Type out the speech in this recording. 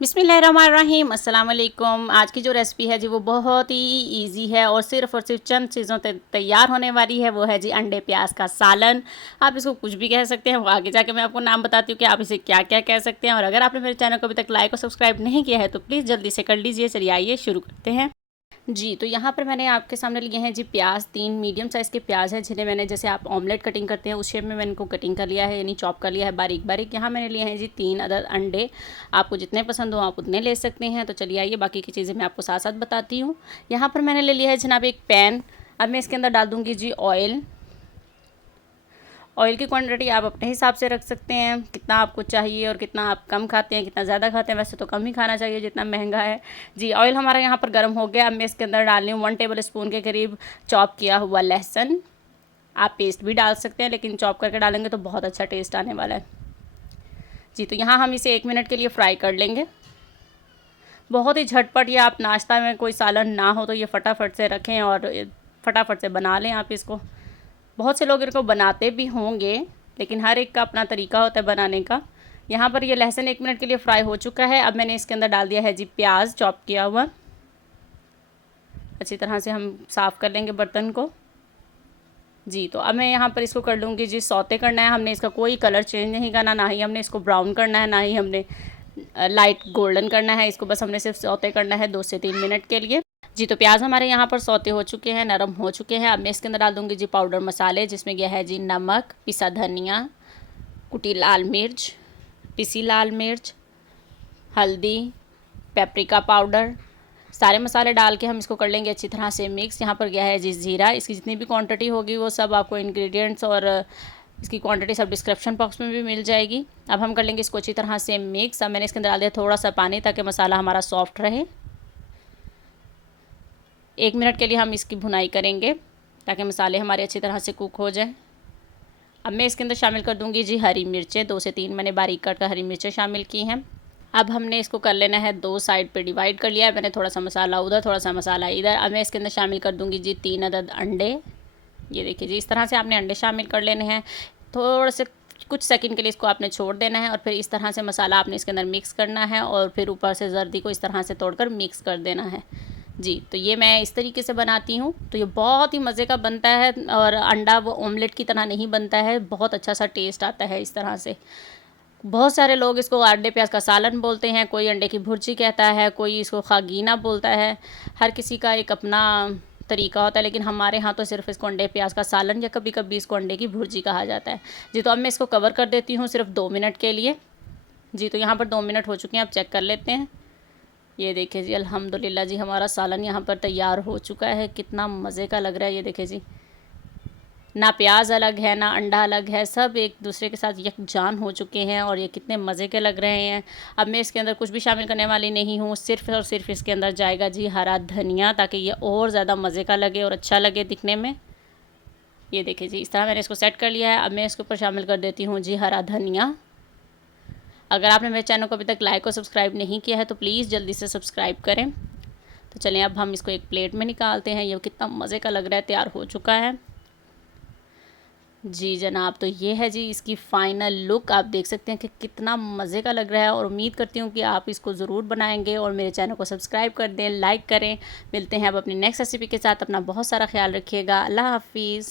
बिस्मिल्लाहिर्रहमानिर्रहीम अस्सलाम वालेकुम। आज की जो रेसिपी है जी वो बहुत ही इजी है और सिर्फ चंद चीज़ों से तैयार होने वाली है। वो है जी अंडे प्याज का सालन। आप इसको कुछ भी कह सकते हैं, वो आगे जाके मैं आपको नाम बताती हूँ कि आप इसे क्या क्या कह सकते हैं। और अगर आपने मेरे चैनल को अभी तक लाइक और सब्सक्राइब नहीं किया है तो प्लीज़ जल्दी से कर लीजिए। चलिए आइए शुरू करते हैं जी। तो यहाँ पर मैंने आपके सामने लिए हैं जी प्याज, 3 मीडियम साइज़ के प्याज हैं जिन्हें मैंने, जैसे आप ऑमलेट कटिंग करते हैं उस शेप में मैंने इनको कटिंग कर लिया है, यानी चॉप कर लिया है बारीक बारीक। यहाँ मैंने लिए हैं जी 3 अदद अंडे। आपको जितने पसंद हो आप उतने ले सकते हैं। तो चलिए आइए बाकी की चीज़ें मैं आपको साथ साथ बताती हूँ। यहाँ पर मैंने ले लिया है जनाब एक पैन। अब मैं इसके अंदर डाल दूँगी जी ऑयल। ऑयल की क्वांटिटी आप अपने हिसाब से रख सकते हैं, कितना आपको चाहिए और कितना आप कम खाते हैं, कितना ज़्यादा खाते हैं। वैसे तो कम ही खाना चाहिए जितना महंगा है जी। ऑयल हमारा यहाँ पर गर्म हो गया। अब मैं इसके अंदर डाल रही हूँ 1 टेबल स्पून के करीब चॉप किया हुआ लहसुन। आप पेस्ट भी डाल सकते हैं लेकिन चॉप करके डालेंगे तो बहुत अच्छा टेस्ट आने वाला है जी। तो यहाँ हम इसे 1 मिनट के लिए फ्राई कर लेंगे। बहुत ही झटपट, या आप नाश्ता में कोई सालन ना हो तो ये फटाफट से रखें और फटाफट से बना लें आप इसको। बहुत से लोग इनको बनाते भी होंगे लेकिन हर एक का अपना तरीका होता है बनाने का। यहाँ पर ये लहसुन 1 मिनट के लिए फ्राई हो चुका है। अब मैंने इसके अंदर डाल दिया है जी प्याज चॉप किया हुआ। अच्छी तरह से हम साफ़ कर लेंगे बर्तन को जी। तो अब मैं यहाँ पर इसको कर लूँगी जी सौते करना है। हमने इसका कोई कलर चेंज नहीं करना, ना ही हमने इसको ब्राउन करना है, ना ही हमने लाइट गोल्डन करना है। इसको बस हमने सिर्फ सौते करना है 2 से 3 मिनट के लिए जी। तो प्याज हमारे यहाँ पर सौते हो चुके हैं, नरम हो चुके हैं। अब मैं इसके अंदर डाल दूँगी जी पाउडर मसाले, जिसमें गया है जी नमक, पिसा धनिया, कुटी लाल मिर्च, पिसी लाल मिर्च, हल्दी, पेपरिका पाउडर। सारे मसाले डाल के हम इसको कर लेंगे अच्छी तरह से मिक्स। यहाँ पर गया है जी ज़ीरा। इसकी जितनी भी क्वांटिटी होगी वो सब आपको इंग्रेडिएंट्स और इसकी क्वांटिटी सब डिस्क्रिप्शन बॉक्स में भी मिल जाएगी। अब हम कर लेंगे इसको अच्छी तरह से मिक्स। अब मैंने इसके अंदर डाल दिया थोड़ा सा पानी ताकि मसाला हमारा सॉफ्ट रहे। 1 मिनट के लिए हम इसकी भुनाई करेंगे ताकि मसाले हमारे अच्छी तरह से कुक हो जाए। अब मैं इसके अंदर शामिल कर दूंगी जी हरी मिर्चें। 2 से 3 मैंने बारीक कट कर हरी मिर्चें शामिल की हैं। अब हमने इसको कर लेना है 2 साइड पे डिवाइड कर लिया है मैंने, थोड़ा सा मसाला उधर थोड़ा सा मसाला इधर। अब मैं इसके अंदर शामिल कर दूंगी जी 3 अदद अंडे। ये देखिए जी, इस तरह से आपने अंडे शामिल कर लेने हैं। थोड़ा से कुछ सेकंड के लिए इसको आपने छोड़ देना है और फिर इस तरह से मसाला आपने इसके अंदर मिक्स करना है और फिर ऊपर से जर्दी को इस तरह से तोड़कर मिक्स कर देना है जी। तो ये मैं इस तरीके से बनाती हूँ। तो ये बहुत ही मज़े का बनता है और अंडा वो ऑमलेट की तरह नहीं बनता है, बहुत अच्छा सा टेस्ट आता है इस तरह से। बहुत सारे लोग इसको अंडे प्याज का सालन बोलते हैं, कोई अंडे की भुर्जी कहता है, कोई इसको खागीना बोलता है। हर किसी का एक अपना तरीका होता है, लेकिन हमारे यहाँ तो सिर्फ इसको अंडे प्याज का सालन या कभी कभी इसको अंडे की भुर्जी कहा जाता है जी। तो अब मैं इसको कवर कर देती हूँ सिर्फ 2 मिनट के लिए जी। तो यहाँ पर 2 मिनट हो चुके हैं, आप चेक कर लेते हैं। ये देखिए जी, अल्हम्दुलिल्लाह जी, हमारा सालन यहाँ पर तैयार हो चुका है। कितना मज़े का लग रहा है ये देखिए जी। ना प्याज अलग है ना अंडा अलग है, सब एक दूसरे के साथ यकजान हो चुके हैं और ये कितने मज़े के लग रहे हैं। अब मैं इसके अंदर कुछ भी शामिल करने वाली नहीं हूँ, सिर्फ़ और सिर्फ इसके अंदर जाएगा जी हरा धनिया, ताकि ये और ज़्यादा मज़े का लगे और अच्छा लगे दिखने में। ये देखिए जी, इस तरह मैंने इसको सेट कर लिया है। अब मैं इसके ऊपर शामिल कर देती हूँ जी हरा धनिया। अगर आपने मेरे चैनल को अभी तक लाइक और सब्सक्राइब नहीं किया है तो प्लीज़ जल्दी से सब्सक्राइब करें। तो चलें अब हम इसको एक प्लेट में निकालते हैं। ये कितना मज़े का लग रहा है, तैयार हो चुका है जी जनाब। तो ये है जी इसकी फ़ाइनल लुक, आप देख सकते हैं कि कितना मज़े का लग रहा है और उम्मीद करती हूँ कि आप इसको ज़रूर बनाएंगे और मेरे चैनल को सब्सक्राइब कर दें, लाइक करें। मिलते हैं अब अपनी नेक्स्ट रेसिपी के साथ। अपना बहुत सारा ख्याल रखिएगा। अल्लाह हाफिज़।